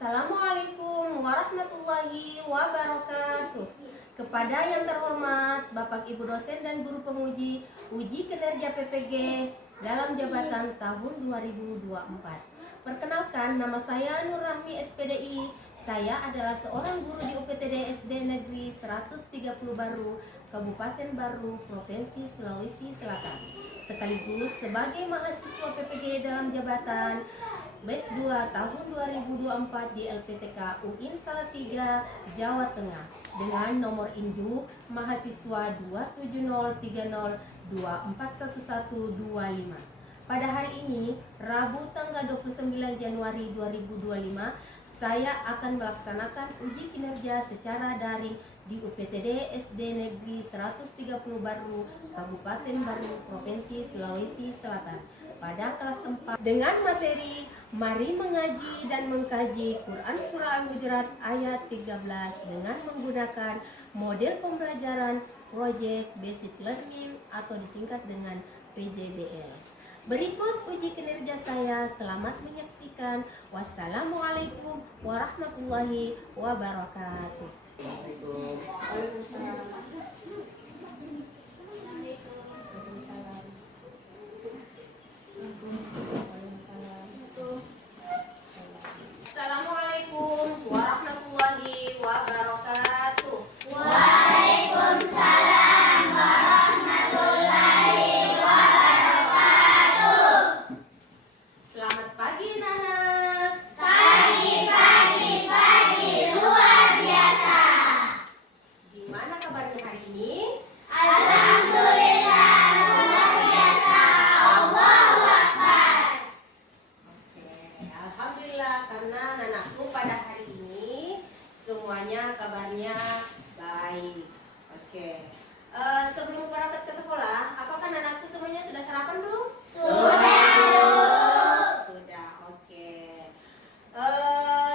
Assalamualaikum warahmatullahi wabarakatuh. Kepada yang terhormat Bapak Ibu dosen dan guru penguji uji kinerja PPG dalam jabatan tahun 2024. Perkenalkan, nama saya Nur Rahmi SPDI. Saya adalah seorang guru di UPTD SD Negeri 130 Baru, Kabupaten Baru, Provinsi Sulawesi Selatan. Sekaligus sebagai mahasiswa PPG dalam jabatan Batch 2 tahun 2024 di LPTK UIN Salatiga, Jawa Tengah dengan nomor induk mahasiswa 27030241125. Pada hari ini, Rabu tanggal 29 Januari 2025, saya akan melaksanakan uji kinerja secara daring di UPTD SD Negeri 130 Baru, Kabupaten Baru, Provinsi Sulawesi Selatan pada kelas 4 dengan materi Mari mengaji dan mengkaji Quran Surah Al-Hujurat ayat 13 dengan menggunakan model pembelajaran Project Basic Learning atau disingkat dengan PJBL. Berikut uji kinerja saya, selamat menyaksikan. Wassalamualaikum warahmatullahi wabarakatuh. Assalamualaikum warahmatullahi wabarakatuh. Waalaikumsalam warahmatullahi wabarakatuh. Selamat pagi Nana. Pagi luar biasa. Gimana kabarnya hari ini? Alhamdulillah luar biasa. Allahu Akbar. Oke, alhamdulillah karena Nanaku pada hari ini semuanya kabarnya baik. Oke. Sebelum berangkat ke sekolah, apakah Nanaku semuanya sudah sarapan belum? Sudah, Bu. Sudah, oke.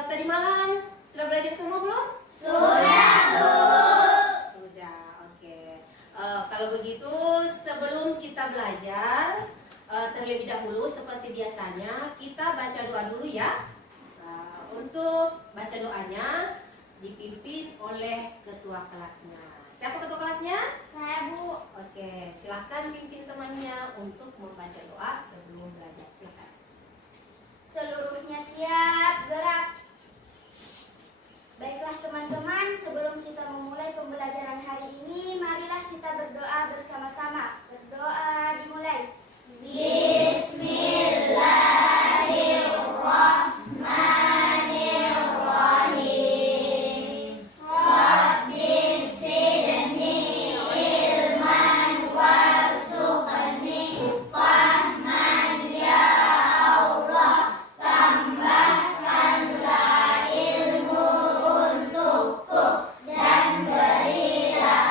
Tadi malam sudah belajar semua belum? Sudah, Bu. Sudah, oke. Kalau begitu sebelum kita belajar, terlebih dahulu seperti biasanya kita baca doa dulu ya. Untuk baca doanya dipimpin oleh ketua kelasnya. Siapa ketua kelasnya? Saya, Bu. Oke, silahkan pimpin temannya untuk membaca doa sebelum belajar. Silahkan. Seluruhnya siap, gerak. Baiklah teman-teman, sebelum kita memulai pembelajaran hari ini, marilah kita berdoa bersama-sama. Berdoa dimulai. Bismillahirrahmanirrahim. Rabbis zidni ilman warzuqni fahman ya Allah. Tambahkanlah ilmu untukku dan berilah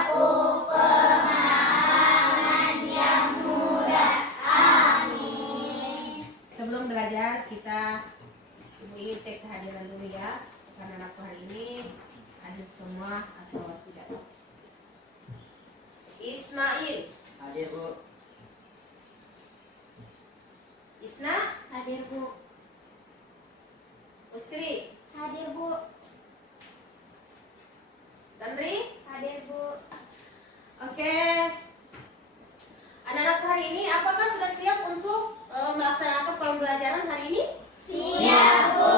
aku pemahaman yang mudah. Amin. Sebelum belajar kita ingin cek kehadiran dulu ya. Karena anakku hari ini hadir semua atau tidak. Ismail, Hadir, Bu. Isna, Hadir, Bu. Ustri, Hadir, Bu. Tanri. Hadir, Bu. Oke. Anak-anak hari ini apakah sudah siap untuk melaksanakan pembelajaran hari ini? Siap, Bu.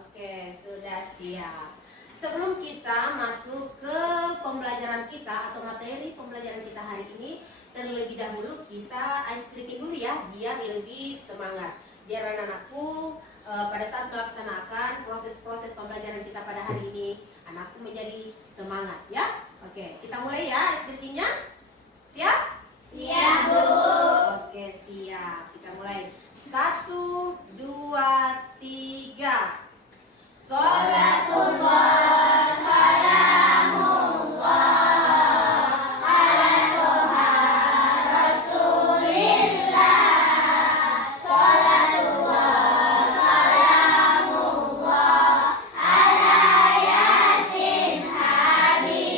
Oke, sudah siap. Sebelum kita masuk ke pembelajaran kita atau materi pembelajaran kita hari ini, terlebih dahulu kita ice breaking dulu ya, biar lebih semangat. Biar anak-anakku pada saat melaksanakan proses-proses pembelajaran kita pada hari ini, anakku menjadi semangat ya. Oke, kita mulai ya ice breakingnya. Siap? Siap, Bu. Oke, siap. Kita mulai. 1, 2, 3. Salatullah, salamullah ala Toha Rasulillah. Salatullah, salamullah ala Yasin Habibillah.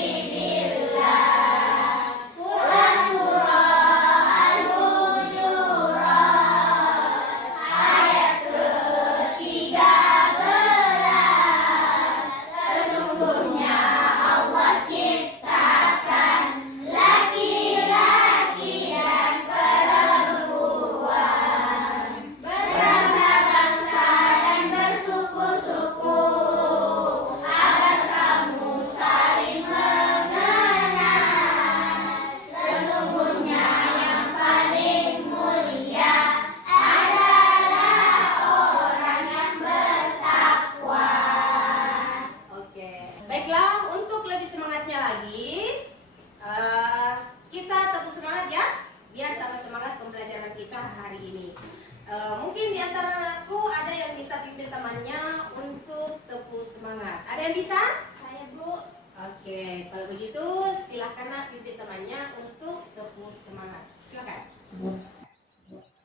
Mungkin di antara anakku ada yang bisa pimpin temannya untuk tepuk semangat. Ada yang bisa? Saya, Bu. Oke, kalau begitu silakan pimpin temannya untuk tepuk semangat. Silakan.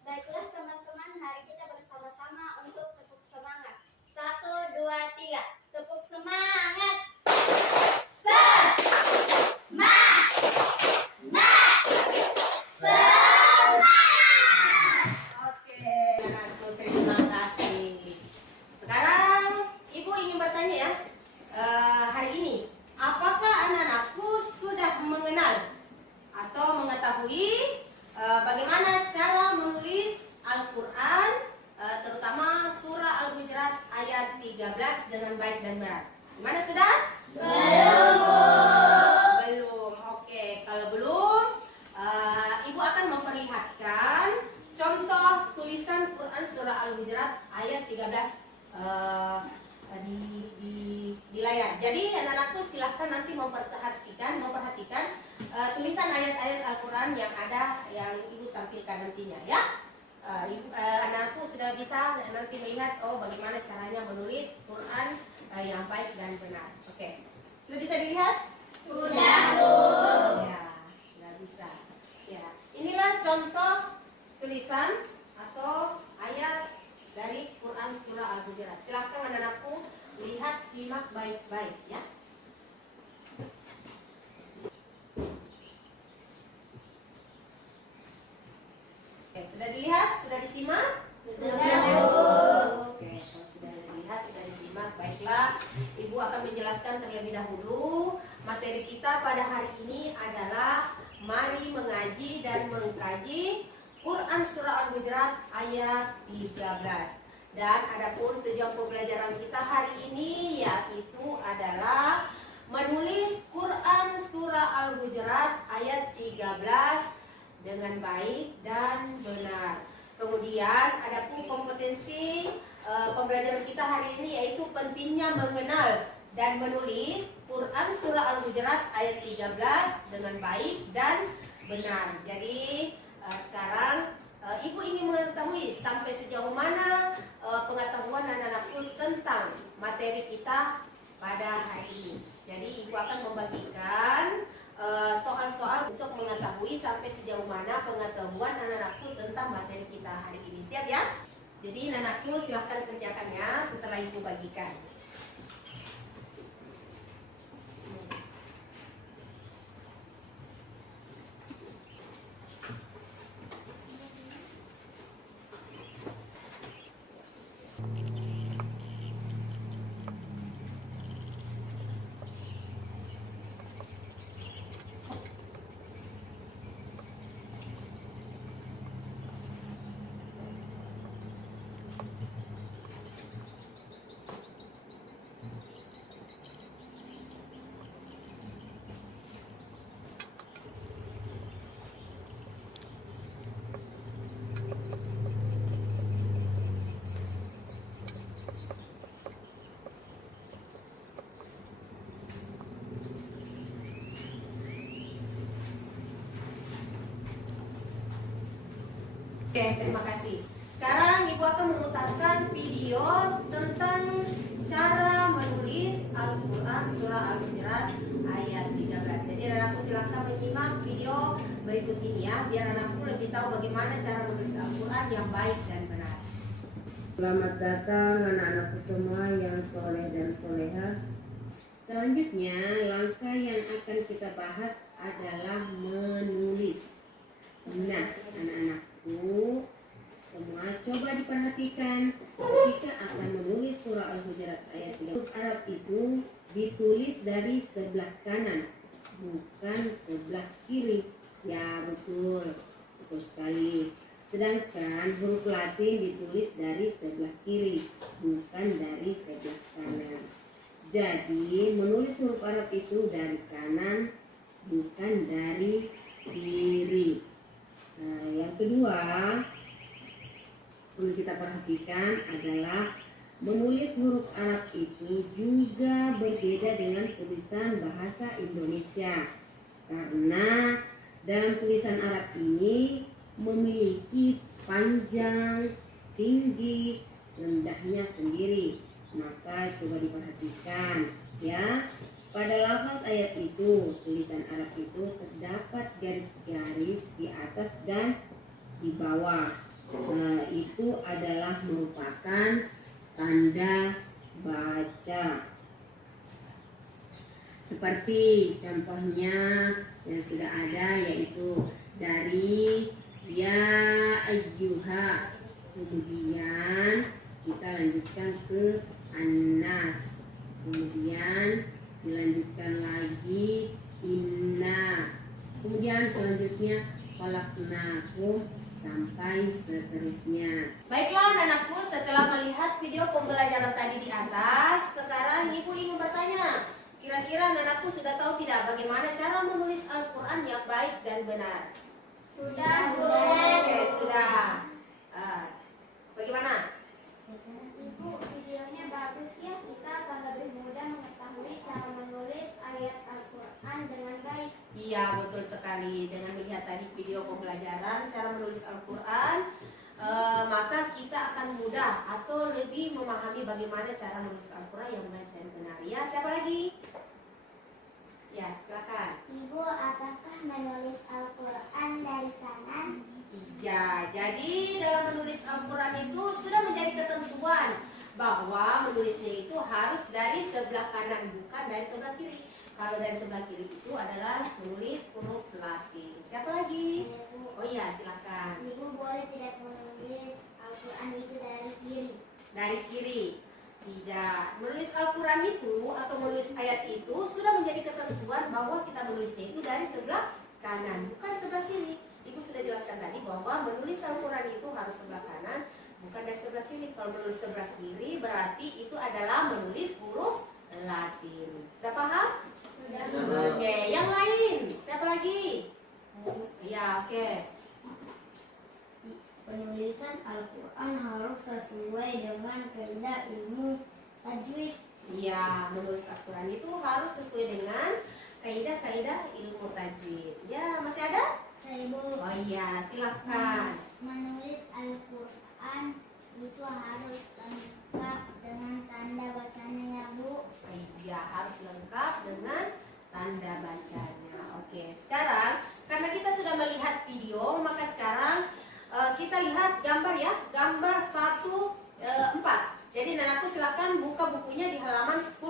Baiklah teman-teman, mari kita bersama-sama untuk tepuk semangat. 1, 2, 3. Tepuk semangat. Oke, anakku terima kasih. Sekarang Ibu ingin bertanya ya, hari ini apakah anak-anakku sudah mengenal atau mengetahui bagaimana cara menulis Al-Quran, terutama surah Al-Hujurat ayat 13 dengan baik dan benar? Gimana sudah? Belum. Oke, kalau belum, Ibu akan memperlihatkan contoh tulisan Quran surah Al-Hujurat ayat 13 di layar. Jadi anak-anakku silahkan nanti memperhatikan tulisan ayat-ayat Al-Quran yang ada yang Ibu tampilkan nantinya ya. Anak-anakku sudah bisa nanti melihat bagaimana caranya menulis Quran yang baik dan benar. Oke, sudah bisa dilihat? Sudah, Bu. Ya, sudah bisa. Ya, inilah contoh tulisan atau ayat dari Quran surah Al-Hujurat. Silakan anak-anakku lihat, simak baik-baik ya. Oke, sudah dilihat, sudah disimak? Sudah, Bu. Oke, kalau sudah dilihat, sudah disimak, baiklah. Ibu akan menjelaskan terlebih dahulu. Materi kita pada hari ini adalah mari mengaji dan mengkaji Quran surah Al-Hujurat ayat 13. Dan adapun tujuan pembelajaran kita hari ini yaitu adalah menulis Quran surah Al-Hujurat ayat 13 dengan baik dan benar. Kemudian adapun kompetensi pembelajaran kita hari ini yaitu pentingnya mengenal dan menulis Quran surah Al-Hujurat ayat 13 dengan baik dan benar. Jadi sekarang Ibu ingin mengetahui sampai sejauh mana pengetahuan anak-anakku tentang materi kita pada hari ini. Jadi Ibu akan membagikan soal-soal untuk mengetahui sampai sejauh mana pengetahuan anak-anakku tentang materi kita hari ini. Siap ya? Jadi anak-anakku silahkan kerjakannya setelah Ibu bagikan. Oke, terima kasih. Sekarang Ibu akan memutarkan video tentang cara menulis Al-Quran surah Al-Hujurat ayat 13. Jadi anakku silakan menyimak video berikut ini ya, biar anakku lebih tahu bagaimana cara menulis Al-Quran yang baik dan benar. Selamat datang anak-anakku semua yang soleh dan soleha. Selanjutnya langkah yang akan kita bahas adalah menulis. Nah, anak-anakku semua coba diperhatikan ketika akan menulis surah Al-Hujurat ayat 3. Huruf Arab itu ditulis dari sebelah kanan, bukan sebelah kiri. Ya betul, betul sekali. Sedangkan huruf Latin ditulis dari sebelah kiri, bukan dari sebelah kanan. Jadi menulis huruf Arab itu dari kanan, bukan dari kiri. Nah, yang kedua perlu kita perhatikan adalah menulis huruf Arab itu juga berbeda dengan tulisan bahasa Indonesia, karena dalam tulisan Arab ini memiliki panjang, garis-garis di atas dan di bawah. Itu adalah merupakan tanda baca. Seperti contohnya yang sudah ada, yaitu dari ya ayyuha, kemudian kita lanjutkan ke An-Nas, kemudian dilanjutkan lagi inna, kemudian selanjutnya khalaqnakum, sampai seterusnya. Baiklah anak-anakku, setelah melihat video pembelajaran tadi di atas, sekarang ibu ingin bertanya, kira-kira anak-anakku sudah tahu tidak bagaimana cara menulis Al-Quran yang baik dan benar? Sudah, Bu. Oke, sudah. Bagaimana? Ibu, videonya bagus ya. Kita akan lebih mudah mengetahui cara menulis ayat Al-Quran dengan baik. Iya, betul sekali. Dengan melihat tadi video pembelajaran cara menulis Al-Quran, maka kita akan mudah atau lebih memahami bagaimana cara menulis Al-Quran yang baik dan benar. Ya, siapa lagi? Ya, silakan. Ibu, apakah menulis Al-Quran dari kanan? Iya, jadi dalam menulis Al-Quran itu sudah menjadi ketentuan bahwa menulisnya itu harus dari sebelah kanan, bukan dari sebelah kiri. Kalau dari sebelah kiri itu adalah menulis huruf Latin. Siapa lagi? Ibu, Oh iya, silakan. Ibu boleh tidak menulis Al-Quran itu dari kiri? Dari kiri. Tidak. Menulis Al-Quran itu atau menulis ayat itu sudah menjadi ketentuan bahwa kita menulisnya itu dari sebelah kanan, bukan sebelah kiri. Ibu sudah jelaskan tadi bahwa menulis Al-Quran itu harus sebelah kanan, bukan dari sebelah kiri. Kalau menulis sebelah kiri berarti itu adalah menulis huruf Latin. Sudah paham? Sudah. Oke, yang lain. Siapa lagi? Ya, oke. Penulisan Al-Quran harus sesuai dengan kaidah ilmu tajwid. Iya, menulis Al-Quran itu harus sesuai dengan kaidah-kaidah ilmu tajwid. Ya, masih ada? Ibu, Oh iya, silakan. menulis Al-Quran itu harus lengkap dengan tanda bacanya ya Bu. Iya, harus lengkap dengan tanda bacanya. Oke, sekarang karena kita sudah melihat video, maka sekarang kita lihat gambar ya, gambar 1-4. Jadi anakku silakan buka bukunya di halaman 10.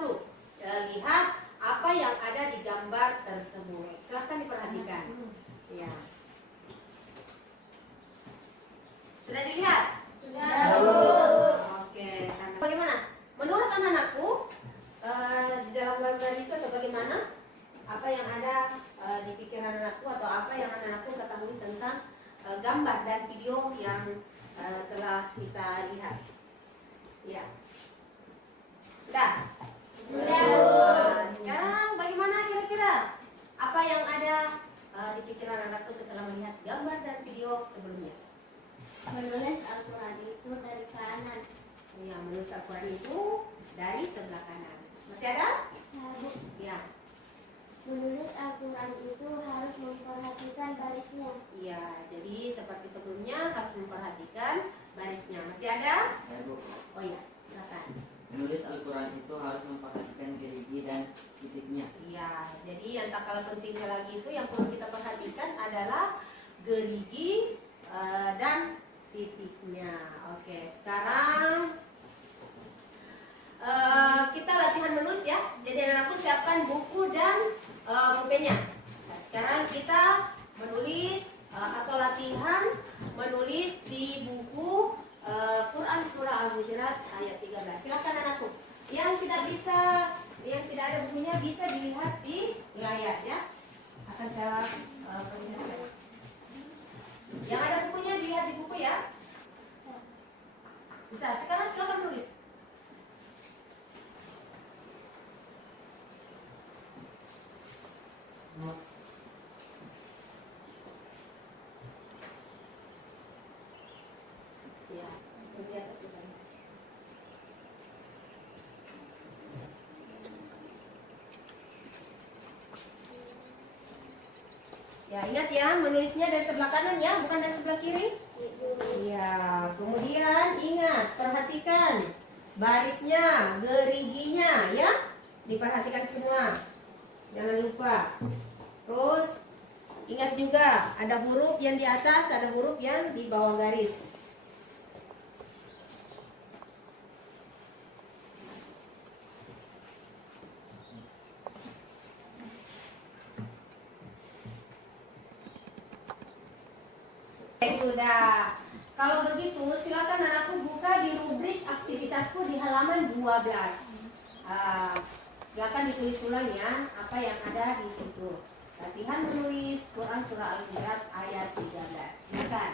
Lihat apa yang ada di gambar tersebut. Silakan diperhatikan. Ya. Sudah dilihat? Oke. Bagaimana? Menurut anak-anakku di dalam gambar itu atau bagaimana? Apa yang ada di pikiran anakku atau apa yang anak-anakku ketahui tentang gambar dan video yang telah kita lihat? Ya. Sudah? Sekarang bagaimana kira-kira? Apa yang ada di pikiran anakku setelah melihat gambar dan video sebelumnya? Menulis Al-Quran itu dari kanan. Ya, menulis Al-Quran itu dari sebelah kanan. Masih ada? Ya. Menulis Al-Quran itu harus memperhatikan barisnya. Iya, jadi seperti sebelumnya harus memperhatikan barisnya. Masih ada? Oh iya, silakan. Menulis Al-Quran itu harus memperhatikan gerigi dan titiknya. Iya, jadi yang tak kalah pentingnya lagi itu yang perlu kita perhatikan adalah gerigi dan titiknya. Oke, sekarang kita latihan menulis ya. Jadi anakku siapkan buku dan pulpennya. Nah, sekarang kita menulis atau latihan menulis di buku Quran Surah Al-Hujurat ayat 13. Silakan anakku. Yang tidak ada bukunya bisa dilihat di layar ya. Akan saya perlihatkan. Yang ada bukunya dilihat di buku ya. Bisa. Sekarang silakan tulis. Ya, di atas juga. Ya, ingat ya, menulisnya dari sebelah kanan ya, bukan dari sebelah kiri. Ya, kemudian ingat, perhatikan barisnya, geriginya ya. Diperhatikan semua. Jangan lupa. Terus Ingat juga ada huruf yang di atas, ada huruf yang di bawah garis. Sudah. Kalau begitu silakan anakku buka di rubrik aktivitasku di halaman 12. Silakan ditulis ulang ya apa yang ada di situ. Latihan menulis Quran surah Al-Hujurat ayat 13. Silakan.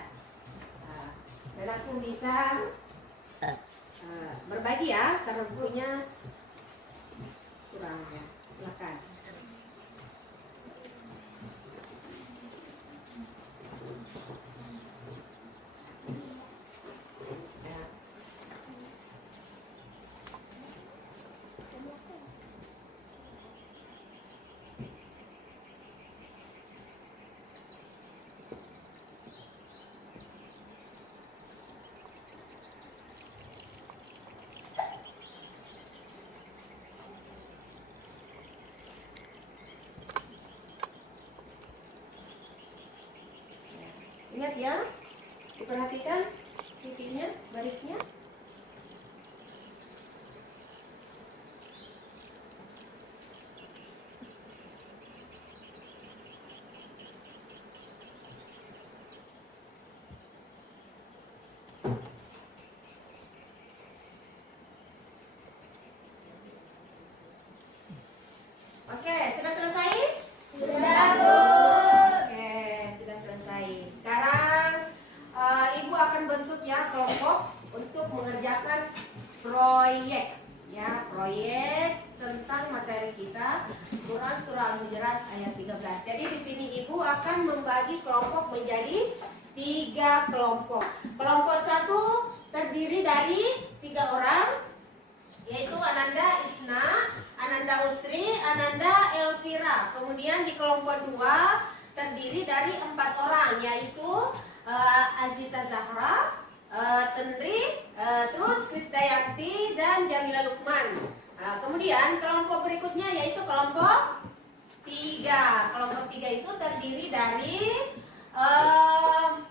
Anakku bisa berbagi ya karena bukunya kurang ya. Silakan. Ingat ya, diperhatikan titiknya, barisnya. Oke, sudah selesai? Sudah, Bu. Oke, sudah selesai. Sekarang Ibu akan bentuk ya kelompok untuk mengerjakan proyek ya, proyek tentang materi kita Quran surah Al-Hujurat ayat 13. Jadi di sini Ibu akan membagi kelompok menjadi 3 kelompok. Kelompok 1 terdiri dari 3 orang, yaitu Ananda Isna, Ananda Usri, Ananda Elvira. Kemudian di kelompok 2 terdiri dari 4 orang, yaitu Azita Zahra, Tenri, terus Krisdayanti dan Jamila Lukman. Kemudian kelompok berikutnya yaitu kelompok 3. Kelompok 3 itu terdiri dari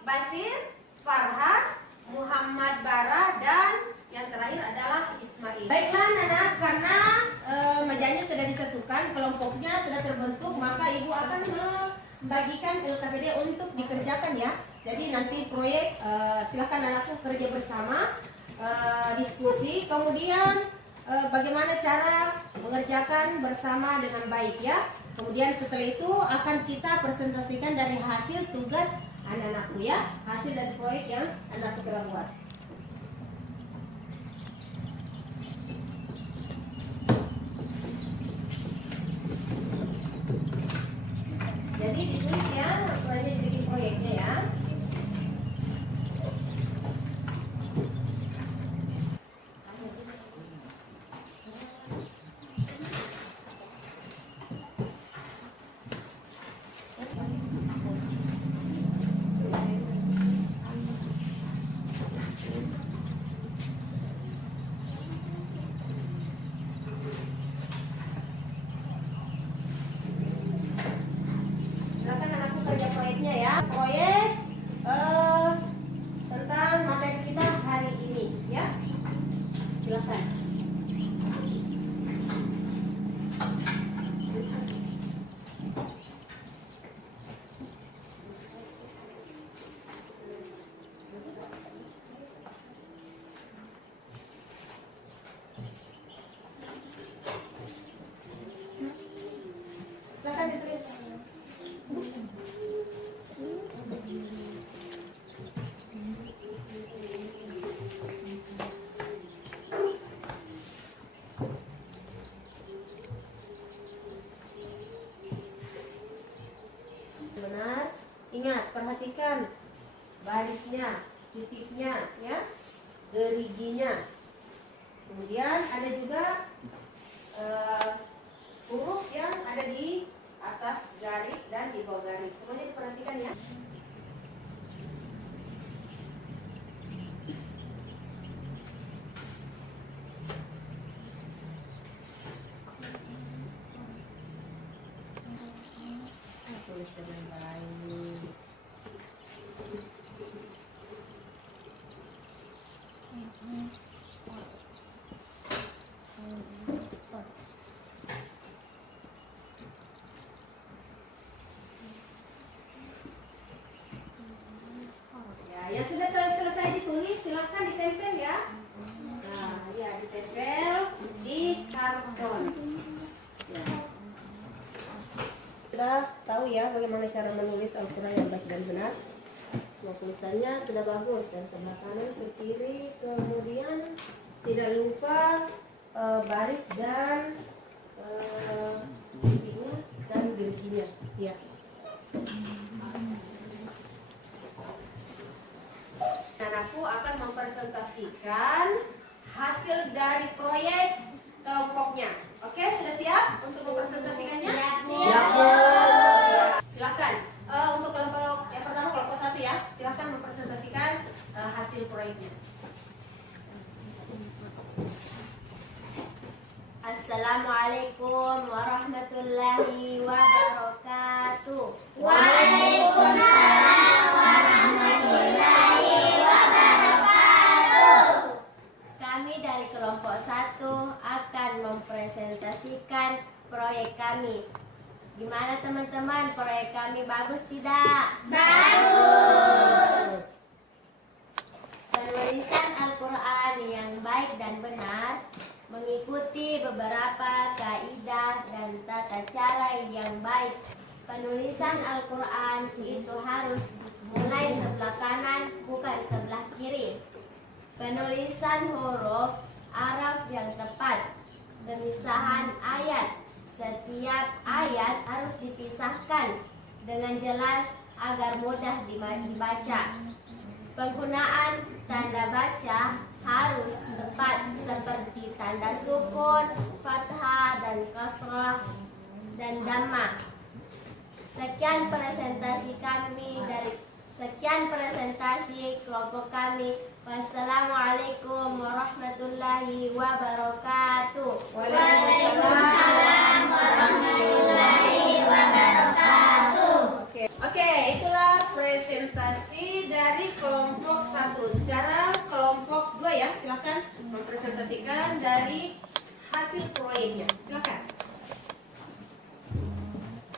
Basir, Farhan, Muhammad Bara, dan yang terakhir adalah Ismail. Baiklah anak, karena mejanya sudah disatukan, kelompoknya sudah terbentuk, maka Ibu akan membagikan LKPD untuk dikerjakan ya. Jadi nanti proyek silakan anakku kerja bersama, diskusi, kemudian bagaimana cara mengerjakan bersama dengan baik ya. Kemudian setelah itu akan kita presentasikan dari hasil tugas anak-anakku ya, hasil dari proyek yang anakku telah buat. Jadi ditulis ya, selanjutnya dibikin proyeknya ya. Silakan anakku kerja proyeknya ya. Proyek tentang materi kita hari ini ya. Silakan. Silakan ditulis. Benar. Ingat, perhatikan barisnya, titiknya ya, geriginya. Kemudian ada juga huruf yang ada di atas garis dan di bawah garis. Semuanya diperhatikan ya. Tulis dengan baik. Al-Quran yang baik dan benar. Semua tulisannya sudah bagus dan sebelah kanan ke kiri, kemudian tidak lupa baris dan titiknya dan diriginya. Ya. Dan aku akan mempresentasikan hasil dari proyek kelompoknya. Oke, sudah siap untuk mempresentasikannya? Siap. Silakan. Untuk kelompok yang pertama, kelompok 1 ya. Silakan mempresentasikan hasil proyeknya. Assalamualaikum warahmatullahi wabarakatuh. Waalaikumsalam warahmatullahi wabarakatuh. Kami dari kelompok 1 akan mempresentasikan proyek kami. Gimana teman-teman, proyek kami bagus tidak? Bagus. Penulisan Al-Quran yang baik dan benar mengikuti beberapa kaidah dan tata cara yang baik. Penulisan Al-Quran itu harus mulai sebelah kanan, bukan sebelah kiri. Penulisan huruf Arab yang tepat. Pemisahan ayat. Setiap ayat harus dipisahkan dengan jelas agar mudah dibaca. Penggunaan tanda baca harus tepat seperti tanda sukun, fathah dan kasrah dan dhammah. Sekian presentasi kelompok kami. Wassalamualaikum warahmatullahi wabarakatuh. Waalaikumsalam warahmatullahi wabarakatuh. Oke, itulah presentasi dari kelompok 1. Sekarang kelompok 2 ya, silakan mempresentasikan dari hasil proyeknya. Silakan.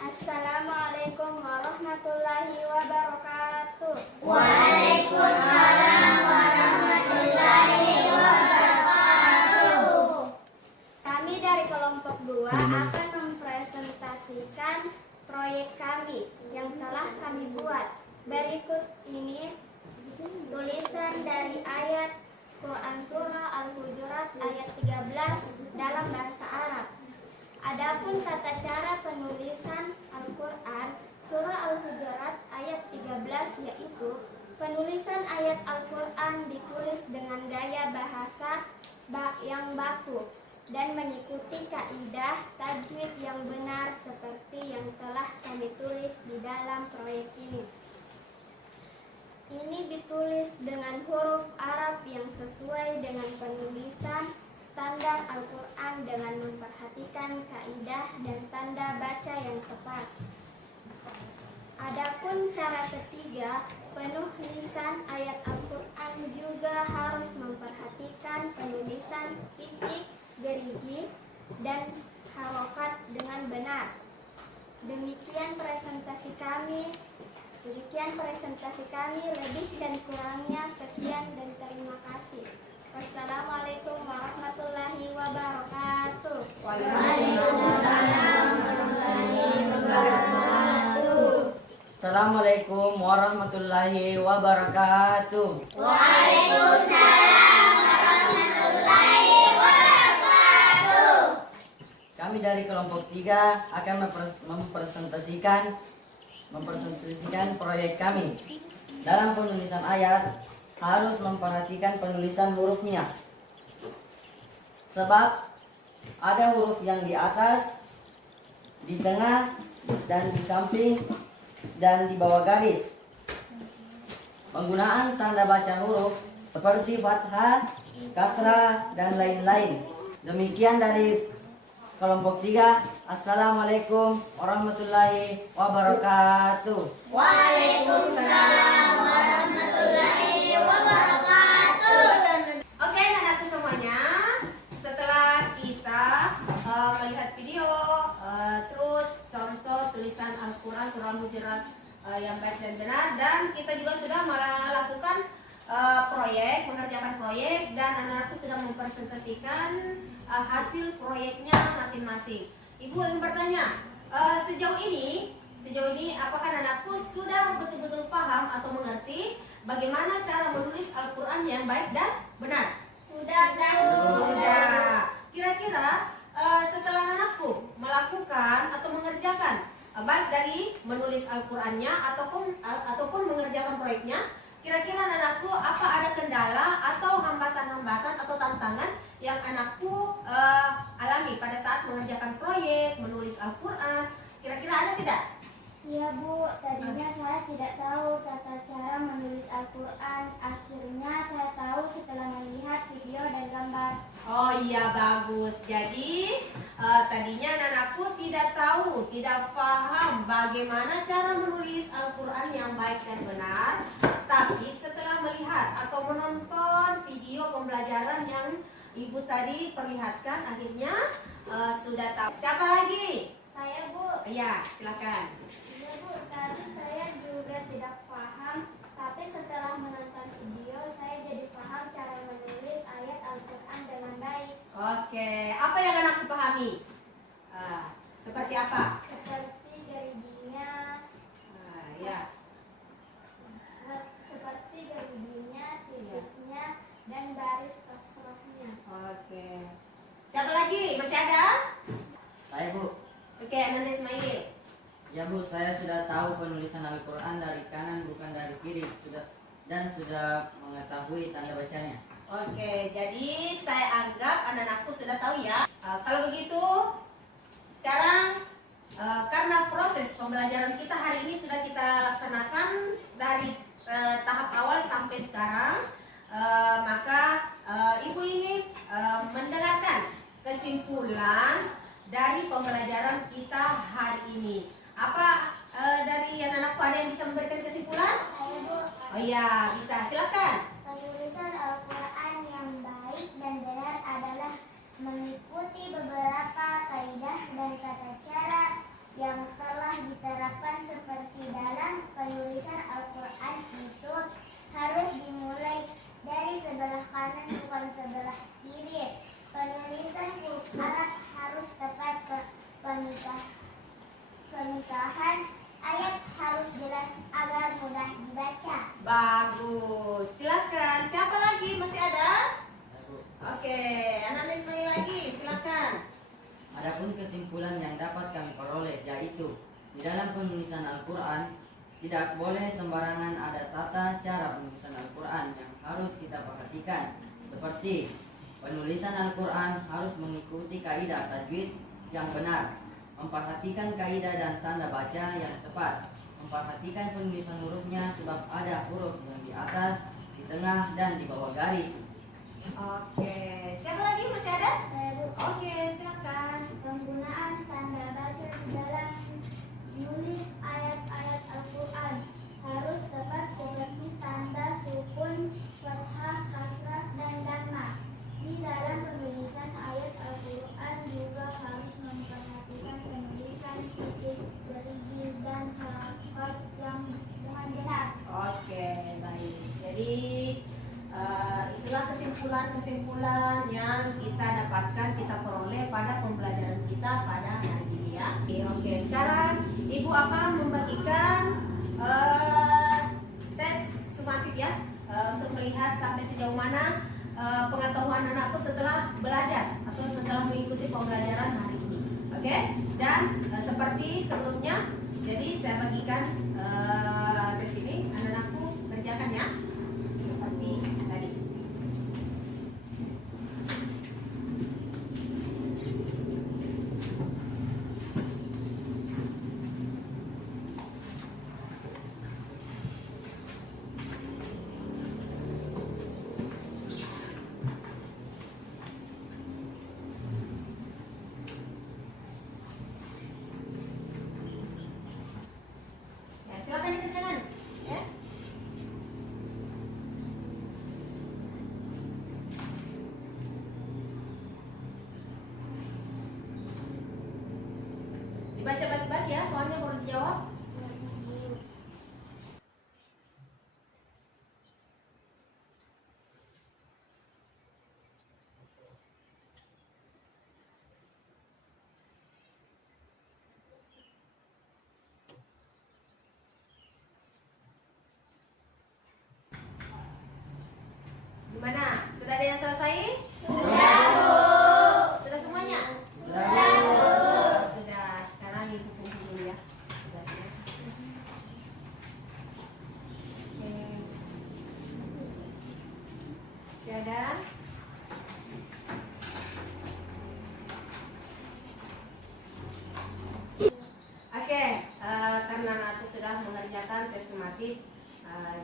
Assalamualaikum warahmatullahi wabarakatuh. Waalaikumsalam warahmatullahi wabarakatuh. Kami dari kelompok 2 akan mempresentasikan proyek kami yang telah kami buat. Berikut ini tulisan dari ayat Quran Surah Al-Hujurat ayat 13 dalam bahasa Arab. Adapun tata cara penulisan Al-Quran Surah Al-Hujurat ayat 13 yaitu penulisan ayat Al-Quran ditulis dengan gaya bahasa yang baku dan mengikuti kaidah tajwid yang benar seperti yang telah kami tulis di dalam proyek ini. Ini ditulis dengan huruf Arab yang sesuai dengan penulisan standar Al-Quran dengan memperhatikan kaidah dan tanda baca yang tepat. Adapun cara ketiga, penulisan ayat Al-Quran juga harus memperhatikan penulisan titik, gerigi, dan harokat dengan benar. Demikian presentasi kami. Lebih dan kurangnya sekian dan terima kasih. Wassalamualaikum warahmatullahi wabarakatuh. Waalaikumsalam warahmatullahi wabarakatuh. Assalamualaikum warahmatullahi wabarakatuh. Waalaikumsalam warahmatullahi wabarakatuh. Kami dari kelompok 3 akan mempresentasikan proyek kami. Dalam penulisan ayat harus memperhatikan penulisan hurufnya. Sebab ada huruf yang di atas, di tengah, dan di samping, dan di bawah garis. Penggunaan tanda baca huruf seperti fathah, kasrah, dan lain-lain. Demikian dari kelompok 3. Assalamualaikum warahmatullahi wabarakatuh. Waalaikumsalam warahmatullahi wabarakatuh. Oke, anak-anakku semuanya, setelah kita melihat video, terus contoh tulisan Al-Quran Surah Al-Hujurat yang baik dan benar, dan kita juga sudah melakukan mengerjakan proyek, dan anak-anakku sudah mempresentasikan hasil proyeknya masing-masing. Ibu ingin bertanya, sejauh ini Sejauh ini apakah anakku sudah betul-betul paham atau mengerti bagaimana cara menulis Al-Quran yang baik dan benar? Sudah, Sudah. Kira-kira setelah anakku melakukan atau mengerjakan baik dari menulis Al-Qurannya ataupun mengerjakan proyeknya, kira-kira anakku apa ada kendala atau hambatan-hambatan atau tantangan yang anakku alami pada saat mengerjakan proyek, menulis Al-Quran? Kira-kira ada tidak? Iya Bu, tadinya saya tidak tahu tata cara menulis Al-Quran. Akhirnya saya tahu setelah melihat video dan gambar. Oh iya, bagus. Jadi tadinya anakku tidak tahu, tidak paham bagaimana cara menulis Al-Quran yang baik dan benar. Tapi setelah melihat atau menonton video pembelajaran yang Ibu tadi perlihatkan, akhirnya sudah tahu. Siapa lagi? Saya Bu. Iya, silakan. Iya Bu, tadi saya juga tidak paham. Tapi setelah menonton video, saya jadi paham cara menulis ayat Al-Quran dengan baik. Oke, apa yang anakku pahami? Seperti apa? Seperti garis-garisnya, Ya. seperti garis-garisnya, titiknya, dan baris kasrohnya. Oke. Siapa lagi? Masih ada? Saya Bu. Oke, Ananda Ismail. Ya Bu, saya sudah tahu penulisan Al-Quran dari kanan bukan dari kiri, dan sudah mengetahui tanda bacanya. Oke, jadi saya anggap anak-anakku sudah tahu ya. Kalau begitu, sekarang karena proses pembelajaran kita hari ini sudah kita laksanakan dari tahap awal sampai sekarang, maka Ibu ini mendengarkan kesimpulan dari pembelajaran kita hari ini. Apa dari anak-anakku ada yang bisa memberikan kesimpulan? Saya Bu. Oh iya, bisa. Silakan. Penulisan Al-Quran yang baik dan benar adalah mengikuti beberapa kaidah dan tata cara yang telah diterapkan seperti dalam penulisan Al-Quran itu harus dimulai dari sebelah kanan bukan sebelah kiri. Penulisan huruf Arab harus tepat, pemisahan ayat harus jelas agar mudah dibaca. Bagus. Silakan. Siapa lagi? Masih ada? Ya Bu. Oke, Ananda Ismail lagi. Silakan. Adapun kesimpulan yang dapat kami peroleh yaitu di dalam penulisan Al-Quran tidak boleh sembarangan ada tata cara penulisan Al-Quran yang harus kita perhatikan, seperti penulisan Al-Quran harus mengikuti kaidah tajwid yang benar, memperhatikan kaidah dan tanda baca yang tepat, memperhatikan penulisan hurufnya sebab ada huruf yang di atas, di tengah, dan di bawah garis. Oke. Siapa lagi? Masih ada? Saya Bu. Oke, silakan. Penggunaan tanda baca dalam menulis ayat-ayat Al-Quran harus tepat seperti tanda sukun, fathah, kasrah, dan dhamma. Di dalam penulisan ayat Al-Quran juga harus memperhatikan penulisan titik, gerigi, dan harakat yang dengan benar. Oke, baik. Jadi itulah kesimpulan-kesimpulan yang kita dapatkan, kita peroleh pada pembelajaran kita pada hari ini ya. Oke, sekarang Ibu akan membagikan tes sumatif ya, untuk melihat sampai sejauh mana pengetahuan anakku setelah belajar atau setelah mengikuti pembelajaran hari ini. Oke, dan seperti sebelumnya, jadi saya bagikan tes ini, anak-anakku kerjakan ya, seperti tadi.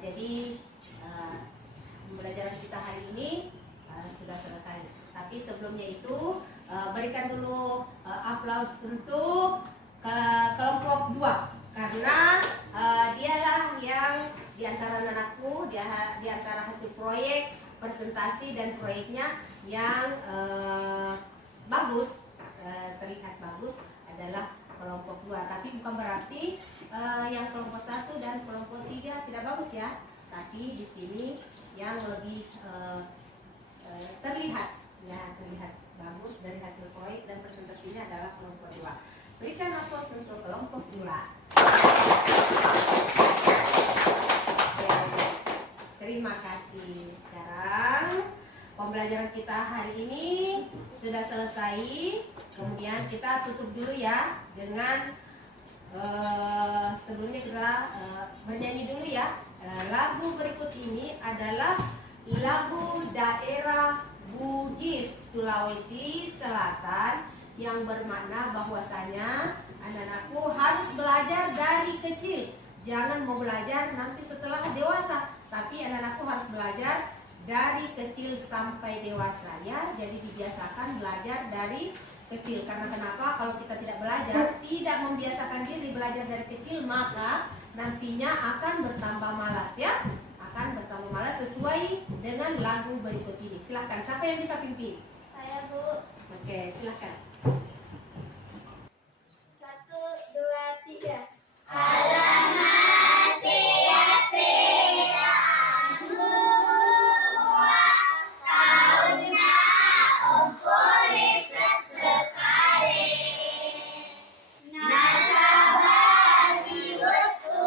Jadi pembelajaran kita hari ini sudah selesai. Tapi sebelumnya itu berikan dulu aplaus untuk kelompok 2 karena dialah yang diantara anakku, diantara hasil proyek, presentasi dan proyeknya yang bagus, terlihat bagus adalah kelompok 2. Tapi bukan berarti yang kelompok 1 dan kelompok 3 tidak bagus ya. Tapi di sini yang lebih terlihat bagus dari hasil proyek dan presentasinya adalah kelompok 2. Berikan aplaus untuk kelompok 2. Terima kasih. Sekarang pembelajaran kita hari ini sudah selesai. Kemudian kita tutup dulu ya dengan sebelumnya kita bernyanyi dulu ya. Lagu berikut ini adalah lagu daerah Bugis Sulawesi Selatan yang bermakna bahwasanya anak-anakku harus belajar dari kecil. Jangan mau belajar nanti setelah dewasa, tapi anak-anakku harus belajar dari kecil sampai dewasa ya. Jadi dibiasakan belajar dari kecil. Karena kenapa? Kalau kita tidak belajar, tidak membiasakan diri belajar dari kecil, maka nantinya akan bertambah malas ya. Akan bertambah malas sesuai dengan lagu berikut ini. Silahkan, siapa yang bisa pimpin? Saya, Bu. Oke, silahkan. 1, 2, 3. Alamak sia-sia mua tahunna ompori sesekali nasabah diwetu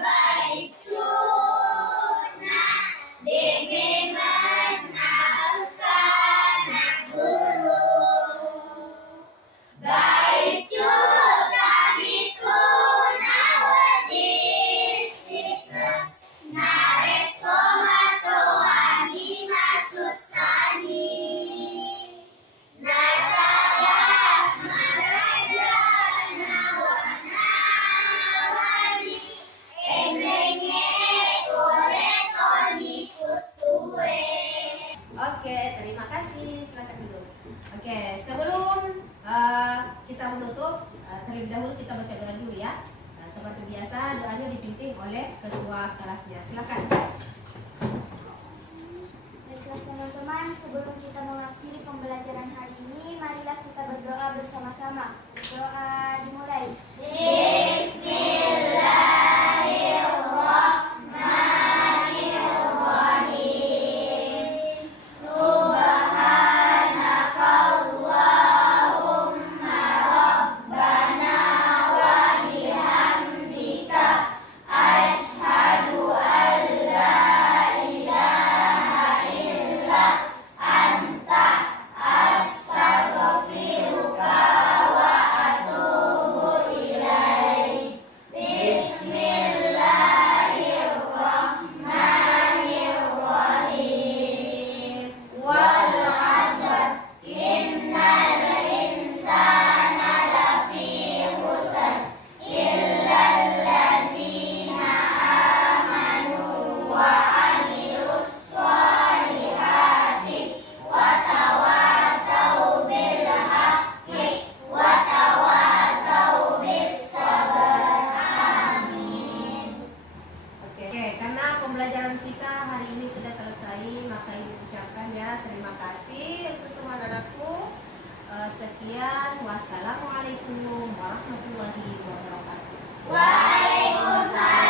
baik cuna demi menangkan guru baik kami kuna wadis nareko matoani masusani nasabah maraja nawanawani emrenge oleh toni kutue. Oke, terima kasih. Silakan dulu. Oke, sebelum kita menutup, terlebih dahulu kita baca doa dulu ya. Seperti biasa, doanya dipimpin oleh ketua kelasnya. Silakan. Baiklah teman-teman, sebelum kita mengakhiri pembelajaran hari ini, marilah kita berdoa bersama-sama. Doa dimulai. Bismillahirrahmanirrahim. Subhanakallahumma rabbana wa bihamdika asyhadu an la ilaha illa anta astaghfiruka wa atubu ilaik. Bismillahirrahmanirrahim. Wal 'asr innal insana lafi khusr illal ladzina amanu wa 'amilus sholihati wa tawasau bil haqqi wa tawasau bis sabr. Amin. Oke, karena pembelajaran kita hari ini sudah selesai, maka ini ucapkan ya terima kasih untuk semua anak-anakku. Sekian, wassalamualaikum warahmatullahi wabarakatuh. Waalaikumsalam.